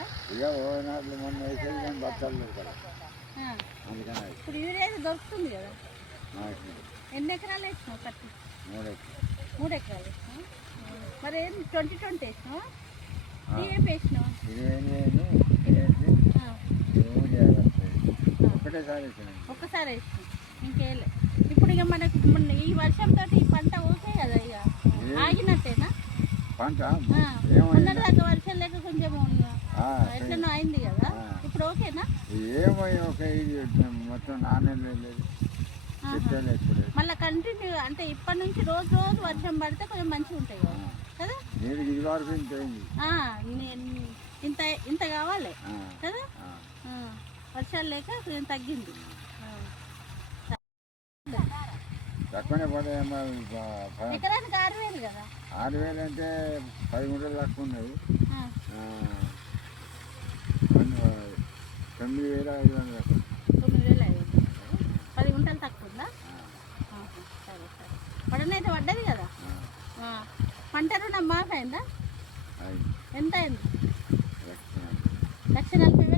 కదా ఇక ఓనాట్లు మొన్న వేసేది కానీ బత్తాలు దొరకదు అందుకని ఇప్పుడు యూరియా దొరుకుతుంది కదా నాకు ఎన్ని ఎకరాలు వేసినావు కట్టి 3 ఎకరాలు 3 ఎకరాలు వేసినావు మరి ఏం 2020 వేసినావా ఏం వేసినావు ఒక్కసారి వేసినావు ఇంకేలే ఇప్పుడు ఇక మనకు ఈ వర్షంతో ఈ పంట ఓకే కదా ఇక ఆగినట్టేనా పంట మొన్నటిదాకా వర్షం లేక కొంచెం ఎట్లనో అయింది కదా ఇప్పుడు ఓకేనా ఏమో ఓకే ఇది మొత్తం నాణ్యం మళ్ళీ కంటిన్యూ అంటే ఇప్పటి నుంచి రోజు రోజు వర్షం పడితే కొంచెం మంచిగా ఉంటాయి కదా ఇది వరకు ఇంత ఇంత కావాలి కదా వర్షాలు లేక కొంచెం తగ్గింది తక్కువనే పడేమో ఎకరానికి 6,000 కదా 6,000 అంటే 10 గుంటలు తక్కువ ఉన్నది 9,500 10 గుంటలు తక్కువ ఉందా సరే సరే పడనైతే పడ్డది కదా పంట రుణం మాఫ్ అయిందా ఎంత అయింది 1,40,000